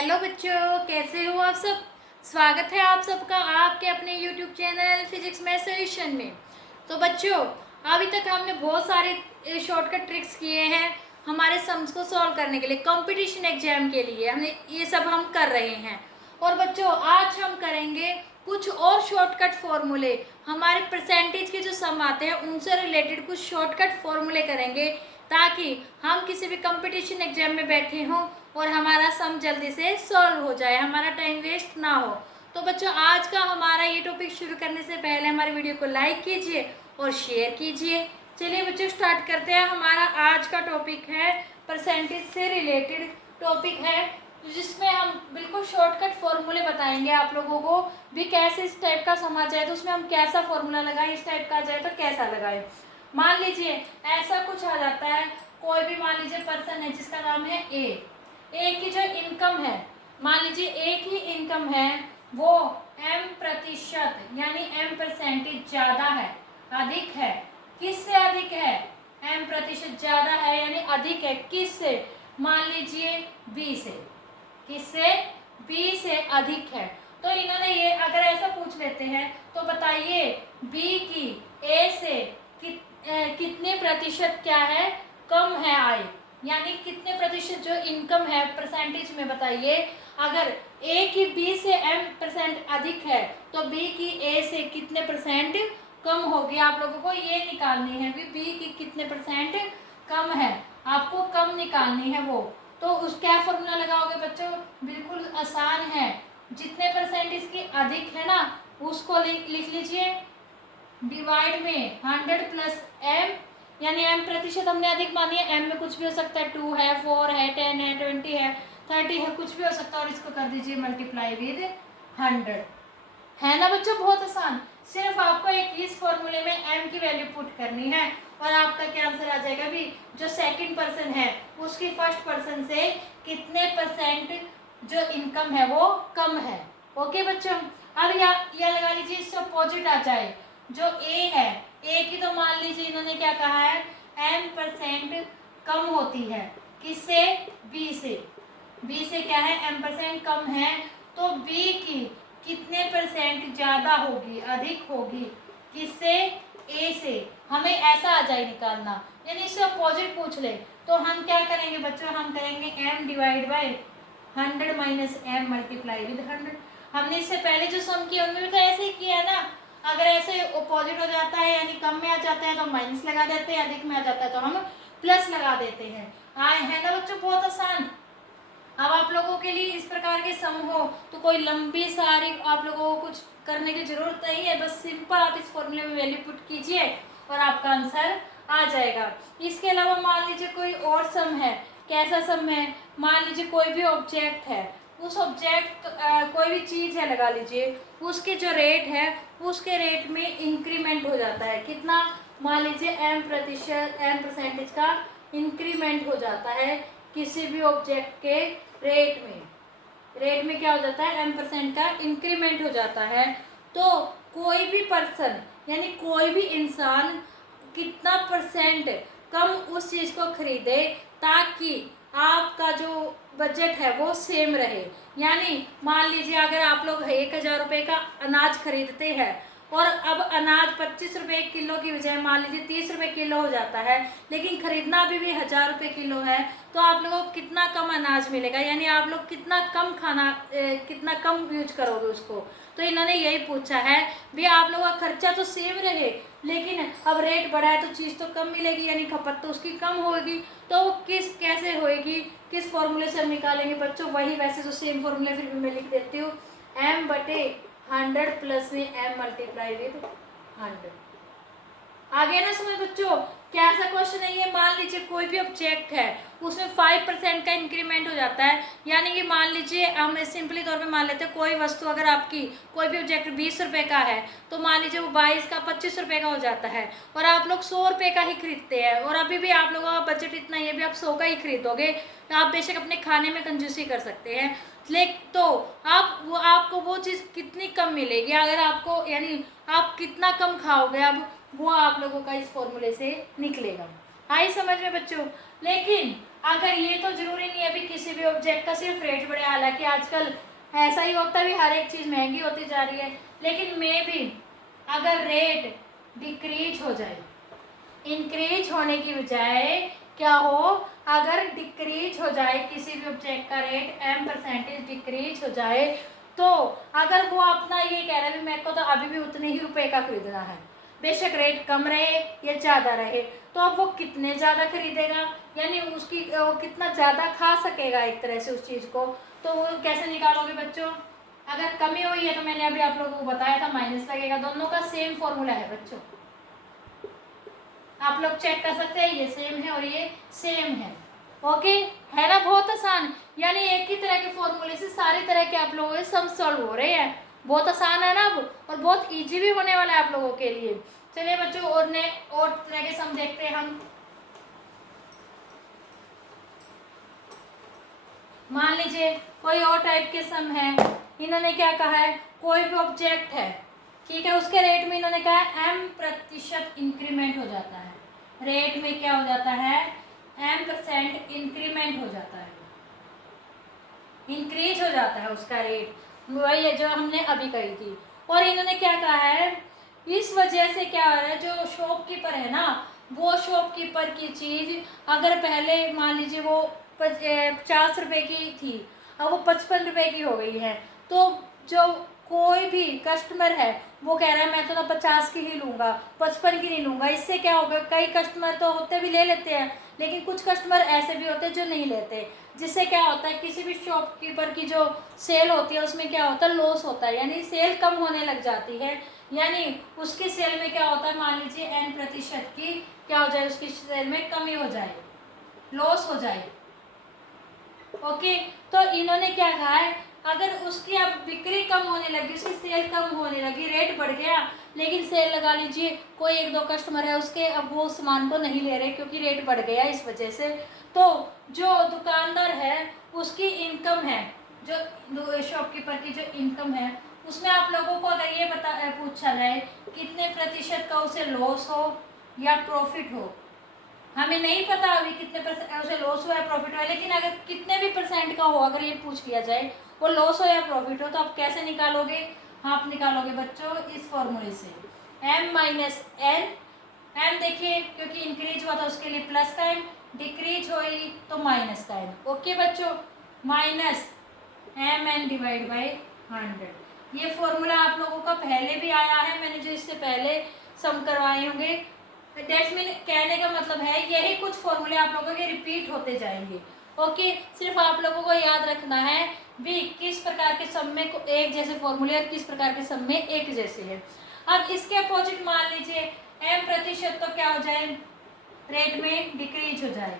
Hello बच्चों, कैसे हो आप सब। स्वागत है आप सबका आपके अपने यूट्यूब चैनल फिजिक्स में सॉल्यूशन में। तो बच्चों, अभी तक हमने बहुत सारे शॉर्टकट ट्रिक्स किए हैं हमारे सम्स को सॉल्व करने के लिए, कंपटीशन एग्जाम के लिए हमने ये सब हम कर रहे हैं। और बच्चों, आज हम करेंगे कुछ और शॉर्टकट फॉर्मूले, हमारे परसेंटेज के जो सम आते हैं उनसे रिलेटेड कुछ शॉर्टकट फॉर्मूले करेंगे, ताकि हम किसी भी कंपटीशन एग्जाम में बैठे हों और हमारा सम जल्दी से सॉल्व हो जाए, हमारा टाइम वेस्ट ना हो। तो बच्चों, आज का हमारा ये टॉपिक शुरू करने से पहले हमारे वीडियो को लाइक कीजिए और शेयर कीजिए। चलिए बच्चों, स्टार्ट करते हैं। हमारा आज का टॉपिक है परसेंटेज से रिलेटेड टॉपिक है, जिसमें हम बिल्कुल शॉर्टकट फॉर्मूले बताएंगे आप लोगों को भी, कैसे इस टाइप का सम आ जाए तो उसमें हम कैसा फॉर्मूला लगाएं, इस टाइप का आ जाए तो कैसा लगाएं। मान लीजिए ऐसा कुछ आ जाता है, कोई भी मान लीजिए पर्सन है जिसका नाम है ए की जो इनकम है, मान लीजिए ए की इनकम है वो m% यानी m% ज्यादा है, अधिक है। किससे अधिक है? m% ज्यादा है यानी अधिक है। किससे? मान लीजिए बी से। किससे? बी से अधिक है। तो इन्होंने ये अगर ऐसा पूछ लेते हैं तो बताइए बी की ए से कितने प्रतिशत क्या है, कम है आय, यानी कितने प्रतिशत जो इनकम है परसेंटेज में बताइए। अगर ए की बी से m% अधिक है तो बी की ए से कितने परसेंट कम होगी, आप लोगों को ये निकालनी है कि बी की कितने परसेंट कम है, आपको कम निकालनी है वो। तो उस क्या फॉर्मूला लगाओगे बच्चों? बिल्कुल आसान है, जितने परसेंट इसकी अधिक है ना उसको लिख लीजिए, डिवाइड में 100 प्लस m, यानी m% हमने अधिक मानी है, m में कुछ भी हो सकता है, 2 है, 4 है, 10 है, 20 है, 30 है, कुछ भी हो सकता है। और इसको कर दीजिए मल्टीप्लाई विद 100। है ना बच्चों, बहुत आसान। सिर्फ आपको एक इस फॉर्मूले में m की वैल्यू पुट करनी है और आपका क्या आंसर आ जाएगा भी, जो सेकंड पर्सन है उसकी फर्स्ट पर्सन से कितने परसेंट जो इनकम है वो कम है। ओके बच्चों, अब या लगा लीजिए इससे अपोजिट आ जाए, जो ए है, ए की तो मान लीजिए इन्होंने क्या कहा है, m% कम होती है। किससे? बी से। बी से क्या है, m% कम है, तो बी की कितने परसेंट ज्यादा होगी, अधिक होगी। किससे? ए से। हमें ऐसा आ जाए निकालना, यानी इससे अपोजिट पूछ ले तो हम क्या करेंगे बच्चों, हम करेंगे m divide by 100 minus m multiply with 100। हमने इससे पहले जो सम किया उनमें भी तो ऐसे ही किया ना। अगर ऐसे अपोजिट हो जाता है यानी कम में आ जाता है तो माइनस लगा देते हैं, अधिक में आ जाता है तो हम प्लस लगा देते हैं। आए है ना बच्चों, बहुत आसान। अब आप लोगों के लिए इस प्रकार के सम हो तो कोई लंबी सारी आप लोगों को कुछ करने की जरूरत नहीं है, बस सिंपल आप इस फॉर्मूले में वैल्यू पुट कीजिए और आपका आंसर आ जाएगा। इसके अलावा मान लीजिए कोई और सम है। कैसा सम है? मान लीजिए कोई भी ऑब्जेक्ट है, उस ऑब्जेक्ट कोई भी चीज़ है लगा लीजिए, उसके जो रेट है उसके रेट में इंक्रीमेंट हो जाता है। कितना? मान लीजिए m% का इंक्रीमेंट हो जाता है किसी भी ऑब्जेक्ट के रेट में। रेट में क्या हो जाता है? m% का इंक्रीमेंट हो जाता है। तो कोई भी पर्सन यानी कोई भी इंसान कितना परसेंट कम उस चीज़ को खरीदे ताकि आपका जो बजट है वो सेम रहे। यानी मान लीजिए अगर आप लोग 1000 रुपये का अनाज खरीदते हैं और अब अनाज 25 रुपये किलो की बजाय मान लीजिए 30 रुपये किलो हो जाता है, लेकिन खरीदना अभी भी 1000 रुपये किलो है, तो आप लोगों को कितना कम अनाज मिलेगा, यानी आप लोग कितना कम खाना कितना कम यूज करोगे उसको। तो इन्होंने यही पूछा है भी आप लोगों का खर्चा तो सेम रहे लेकिन अब रेट बढ़ा है तो चीज़ तो कम मिलेगी, यानी खपत तो उसकी कम होगी। तो वो कैसे होएगी, किस फॉर्मूले से हम निकालेंगे बच्चों? वही वैसे तो सेम फॉर्मूले फिर भी मैं लिख देती हूँ, m/100 प्लस में m मल्टीप्लाई विद 100। आगे ना समझ बच्चों, क्या ऐसा क्वेश्चन नहीं है, मान लीजिए कोई भी ऑब्जेक्ट है उसमें 5% का इंक्रीमेंट हो जाता है, यानी कि मान लीजिए हम सिंपली तौर पे मान लेते हैं कोई वस्तु अगर आपकी कोई भी ऑब्जेक्ट 20 रुपये का है तो मान लीजिए वो 22 का 25 रुपये का हो जाता है और आप लोग 100 रुपये का ही खरीदते हैं और अभी भी आप लोगों का बजट इतना ही है भी आप 100 का ही खरीदोगे, तो आप बेशक अपने खाने में कंजूसी कर सकते हैं, लेकिन तो आपको वो चीज़ कितनी कम मिलेगी अगर आपको, यानी आप कितना कम खाओगे अब वो आप लोगों का इस फॉर्मूले से निकलेगा। आई समझ में बच्चों? लेकिन अगर ये तो जरूरी नहीं है भी किसी भी ऑब्जेक्ट का सिर्फ रेट बढ़े, हालांकि आजकल ऐसा ही होता है भी हर एक चीज़ महंगी होती जा रही है, लेकिन मे भी अगर रेट डिक्रीज हो जाए, इंक्रीज होने की बजाय क्या हो, अगर डिक्रीज हो जाए किसी भी ऑब्जेक्ट का रेट m% डिक्रीज हो जाए, तो अगर वो अपना ये कह रहा है भी मेरे को तो अभी भी उतने ही रुपए का खरीदना है, बेशक रेट कम रहे या ज़्यादा रहे, तो अब वो कितने ज़्यादा खरीदेगा, यानी उसकी वो कितना ज़्यादा खा सकेगा एक तरह से उस चीज़ को, तो वो कैसे निकालोगे बच्चों। अगर कमी हुई है तो मैंने अभी आप लोगों को बताया था माइनस लगेगा, दोनों का सेम फॉर्मूला है बच्चों, आप लोग चेक कर सकते हैं, ये सेम है और ये सेम है। ओके, है ना, बहुत आसान, यानी एक ही तरह के फॉर्मूले से सारी तरह के आप लोगों के सम सॉल्व हो रहे हैं, बहुत आसान है ना अब, और बहुत इजी भी होने वाला है आप लोगों के लिए। चलिए बच्चों और तरह के सम देखते हैं हम। मान लीजिए कोई और टाइप के सम है, इन्होंने क्या कहा है, कोई भी ऑब्जेक्ट है, ठीक है, उसके रेट में इन्होंने कहा है m% इंक्रीमेंट हो जाता है, रेट में क्या हो जाता है, m% इंक्रीमेंट हो जाता है, इंक्रीज हो जाता है उसका रेट, वही है जो हमने अभी कही थी। और इन्होंने क्या कहा है, इस वजह से क्या हो रहा है, जो शॉपकीपर है ना, वो शॉपकीपर की चीज़ अगर पहले मान लीजिए वो 50 रुपए की थी, अब वो 55 रुपए की हो गई है, तो जो कोई भी कस्टमर है वो कह रहा है मैं तो 50 की ही लूँगा, 55 की नहीं लूँगा, इससे क्या होगा, कई कस्टमर तो होते भी ले लेते हैं, लेकिन कुछ कस्टमर ऐसे भी होते हैं जो नहीं लेते, जिससे क्या होता है किसी भी शॉपकीपर की जो सेल होती है उसमें क्या होता है, लॉस होता है, यानी सेल कम होने लग जाती है, यानी उसकी सेल में क्या होता है, मान लीजिए n% की क्या हो जाए, उसकी सेल में कमी हो जाए, लॉस हो जाए। ओके, तो इन्होंने क्या कहा है, अगर उसकी अब बिक्री कम होने लगी, उसकी सेल कम होने लगी, रेट बढ़ गया, लेकिन सेल लगा लीजिए कोई एक दो कस्टमर है उसके, अब वो सामान को नहीं ले रहे क्योंकि रेट बढ़ गया इस वजह से, तो जो दुकानदार है उसकी इनकम है, जो शॉपकीपर की जो इनकम है, उसमें आप लोगों को अगर ये पूछा जाए कितने प्रतिशत का उसे लॉस हो या प्रॉफिट हो, हमें नहीं पता अभी कितने परसेंट उसे लॉस हुआ या प्रॉफिट हुआ, लेकिन अगर कितने भी परसेंट का हो, अगर ये पूछ लिया जाए वो लॉस हो या प्रॉफिट हो, तो आप कैसे निकालोगे, आप निकालोगे बच्चों इस फॉर्मूले से, m-n, m देखिए क्योंकि इंक्रीज हुआ था उसके लिए प्लस का m, डिक्रीज हुई तो माइनस का m। ओके बच्चों, माइनस mn डिवाइड बाई 100, ये फॉर्मूला आप लोगों का पहले भी आया है, मैंने जो इससे पहले सम करवाए होंगे, डेट्स मीन कहने का मतलब है यही कुछ फॉर्मूले आप लोगों के रिपीट होते जाएंगे। ओके, सिर्फ आप लोगों को याद रखना है भी किस प्रकार के सम में एक जैसे फॉर्मूले और किस प्रकार के सम में एक जैसे है। अब इसके अपोजिट मान लीजिए m% तो क्या हो जाए, रेट में डिक्रीज हो जाए,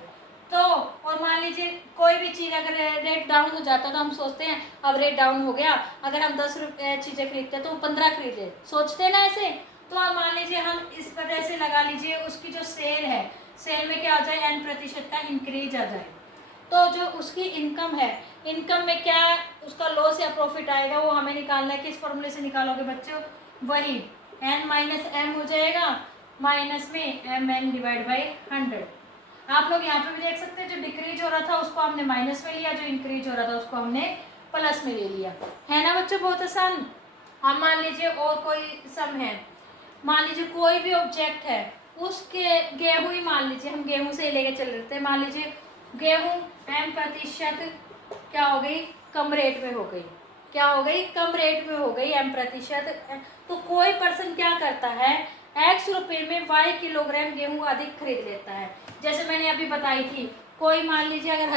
तो और मान लीजिए कोई भी चीज़ अगर रेट डाउन हो जाता है तो हम सोचते हैं अब रेट डाउन हो गया, अगर हम 10 रुपये चीज़ें खरीदते हैं तो वो 15 खरीदे, सोचते हैं ना ऐसे, तो आप मान लीजिए हम इस वजह से लगा लीजिए उसकी जो सेल है, सेल में क्या आ जाए n% का इंक्रीज आ जाए, तो जो उसकी इनकम है, इनकम में क्या उसका लॉस या प्रॉफिट आएगा वो हमें निकालना है, किस फॉर्मूले से निकालोगे बच्चों, वही n-m हो जाएगा, माइनस में mn डिवाइड बाई 100। आप लोग यहाँ पे भी देख सकते हैं जो डिक्रीज हो रहा था उसको हमने माइनस में लिया, जो इंक्रीज हो रहा था उसको हमने प्लस में ले लिया, है ना बच्चों, बहुत आसान। अब मान लीजिए और कोई सम है, मान लीजिए कोई भी ऑब्जेक्ट है, उसके गेहूं ही मान लीजिए, हम गेहूं से लेके चल रहे थे, मान लीजिए गेहूं m% क्या हो गई, कम रेट में हो गई, क्या हो गई, कम रेट में हो गई m%, तो कोई पर्सन क्या करता है, x रुपये में y किलोग्राम गेहूं अधिक खरीद लेता है, जैसे मैंने अभी बताई थी, कोई मान लीजिए अगर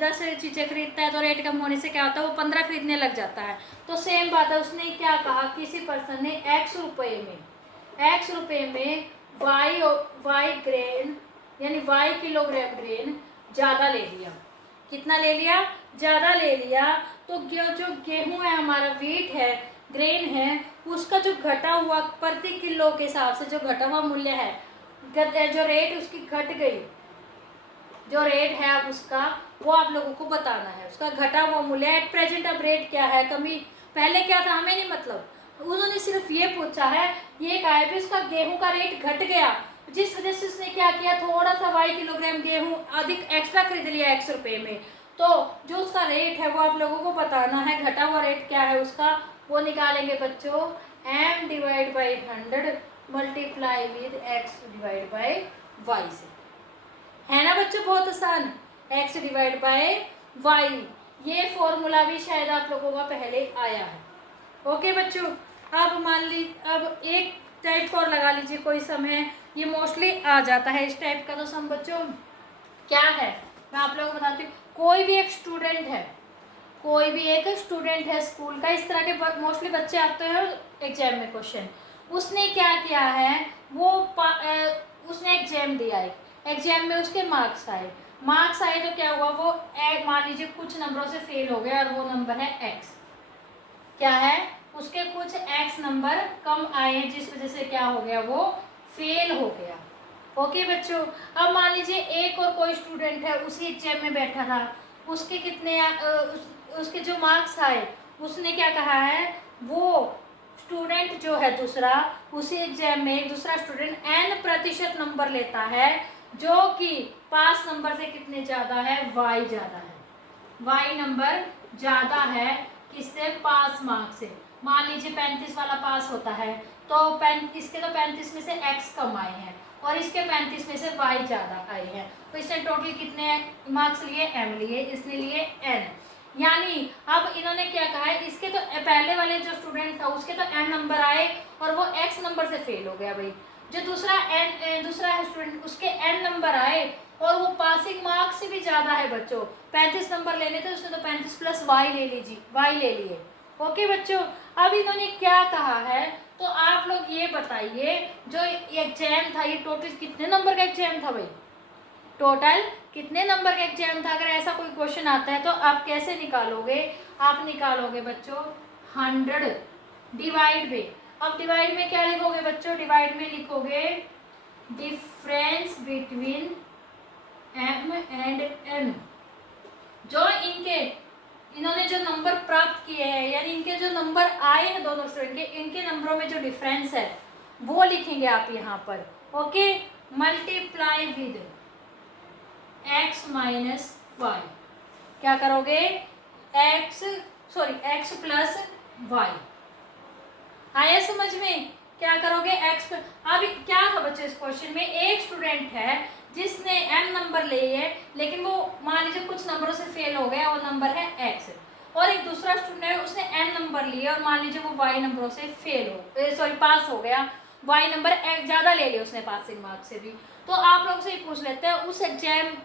10 चीज़ें खरीदता है तो रेट कम होने से क्या होता है वो 15 खरीदने लग जाता है, तो सेम बात है, उसने क्या कहा, किसी पर्सन ने x रुपये में y ग्रेन यानी y किलोग्राम ग्रेन ज़्यादा ले लिया, कितना ले लिया, ज़्यादा ले लिया, तो जो गेहूं है हमारा, वीट है, ग्रेन है, उसका जो घटा हुआ प्रति किलो के हिसाब से जो घटा हुआ मूल्य है, जो रेट उसकी घट गई, जो रेट है अब उसका वो आप लोगों को बताना है, उसका घटा हुआ मूल्य एट प्रेजेंट अब रेट क्या है, कमी पहले क्या था हमें नहीं मतलब, उन्होंने सिर्फ ये पूछा है, ये कहा है कि उसका गेहूं का रेट घट गया, जिस वजह से उसने क्या किया, थोड़ा सा y किलोग्राम गेहूं अधिक एक्स्ट्रा खरीद लिया 100 रुपये में। तो जो उसका रेट है वो आप लोगों को बताना है, घटा हुआ रेट क्या है उसका, वो निकालेंगे बच्चों m divide by 100 multiply with x divide by y से, है ना बच्चों, बहुत आसान, x डिवाइड बाई y। ये फॉर्मूला भी शायद आप लोगों का पहले आया है। ओके बच्चों, अब मान ली, अब एक टाइप और लगा लीजिए कोई सम है, ये मोस्टली आ जाता है इस टाइप का। तो सम बच्चों क्या है मैं आप लोगों को बताती हूँ। कोई भी एक स्टूडेंट है, कोई भी एक स्टूडेंट है स्कूल का, इस तरह के मोस्टली बच्चे आते हैं एग्जाम में क्वेश्चन। उसने क्या किया है, वो उसने एग्जाम दिया है, एग्जाम में उसके मार्क्स आए तो क्या हुआ, वो मान लीजिए कुछ नंबरों से फेल हो गया और वो नंबर है x, क्या है, उसके कुछ x नंबर कम आए हैं जिस वजह से क्या हो गया, वो फेल हो गया। ओके बच्चों, अब मान लीजिए एक और कोई स्टूडेंट है उसी एग्जाम में बैठा था, उसके कितने उसके जो मार्क्स आए, उसने क्या कहा है, वो स्टूडेंट जो है दूसरा, उसी एग्जाम में दूसरा स्टूडेंट n% नंबर लेता है जो कि पास नंबर से कितने ज़्यादा है, y ज़्यादा है, y नंबर ज़्यादा है किससे, पास मार्क्स से। मान लीजिए 35 वाला पास होता है तो इसके तो 35 में से x कम आए हैं और इसके 35 में से y ज़्यादा आए हैं, तो इसने टोटल कितने मार्क्स लिए, m लिए, इसने लिए n। यानी अब इन्होंने क्या कहा है, इसके तो पहले वाले जो स्टूडेंट था उसके तो m नंबर आए और वो x नंबर से फेल हो गया भाई। जो दूसरा स्टूडेंट उसके n नंबर आए और वो पासिंग मार्क्स से भी ज़्यादा है बच्चों, 35 नंबर लेने थे, उसने तो 35 प्लस y ले लिए। ओके बच्चों, अब इन्होंने क्या कहा है, तो आप लोग ये बताइए जो एग्जाम था ये टोटल कितने नंबर का एग्जाम था भाई, टोटल कितने नंबर का एग्जाम था। अगर ऐसा कोई क्वेश्चन आता है तो आप कैसे निकालोगे, आप निकालोगे बच्चों 100 डिवाइड में। अब डिवाइड में क्या लिखोगे बच्चों, डिवाइड में लिखोगे difference between m and n। जो इन्होंने जो नंबर प्राप्त किए हैं, यानी इनके जो नंबर आए हैं दोनों स्टूडेंट के, इनके नंबरों में जो डिफरेंस है वो लिखेंगे आप यहाँ पर। Okay, multiply with x minus y, क्या करोगे, x प्लस वाई। आया समझ में, क्या करोगे x। अब क्या था बच्चे इस क्वेश्चन में, एक स्टूडेंट है जिसने m नंबर लिए है लेकिन वो मान लीजिए कुछ नंबरों से फेल हो गया, वो नंबर है x, और एक दूसरा स्टूडेंट है उसने n नंबर लिए और मान लीजिए वो y नंबरों से पास हो गया, y नंबर ज़्यादा ले लिया उसने पासिंग मार्क्स से भी। तो आप लोग से ही पूछ लेते हैं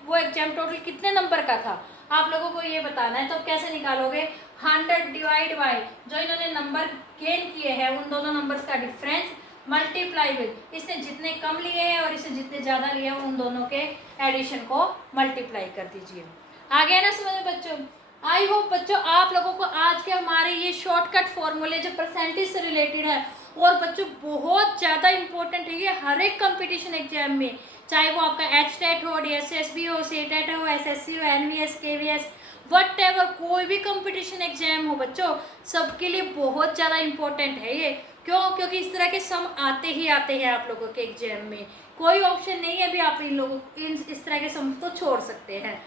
वो एग्जाम टोटल कितने नंबर का था, आप लोगों को ये बताना है। तो कैसे निकालोगे, 100 डिवाइड बाई जो इन्होंने नंबर गेन किए हैं उन दोनों नंबर्स का डिफरेंस, मल्टीप्लाई विद इसने जितने कम लिए हैं और इसने जितने ज़्यादा लिए हैं उन दोनों के एडिशन को मल्टीप्लाई कर दीजिए। आ गया ना समझ में बच्चों। आई होप बच्चों आप लोगों को आज के हमारे ये शॉर्टकट फॉर्मूले जो परसेंटेज से रिलेटेड है, और बच्चों बहुत ज़्यादा इंपॉर्टेंट है ये हर एक कंपटीशन एग्जाम में, चाहे वो आपका HTET हो, DSSB हो, CTET हो, SSC हो, NVS, KVS, व्हाटएवर, कोई भी कंपटीशन एग्जाम हो बच्चों, सबके लिए बहुत ज़्यादा इंपॉर्टेंट है ये। क्यों, क्योंकि इस तरह के सम आते हैं आप लोगों के एग्जाम में, कोई ऑप्शन नहीं है अभी आप इस तरह के सम तो छोड़ सकते हैं।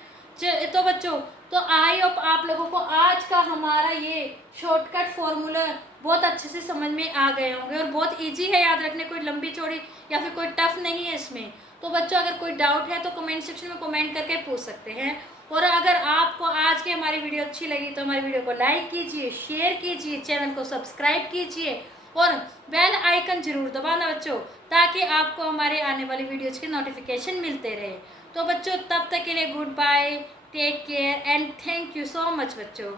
तो बच्चों, तो आई होप आप लोगों को आज का हमारा ये शॉर्टकट फॉर्मूला बहुत अच्छे से समझ में आ गए होंगे और बहुत इजी है याद रखने, कोई लंबी चौड़ी या फिर कोई टफ नहीं है इसमें। तो बच्चों अगर कोई डाउट है तो कमेंट सेक्शन में कमेंट करके पूछ सकते हैं। और अगर आपको आज की हमारी वीडियो अच्छी लगी तो हमारी वीडियो को लाइक कीजिए, शेयर कीजिए, चैनल को सब्सक्राइब कीजिए और बेल आइकन जरूर दबाना बच्चों, ताकि आपको हमारे आने वाली वीडियोज़ के नोटिफिकेशन मिलते रहे। तो बच्चों तब तक के लिए good bye, take care and thank you so much बच्चों।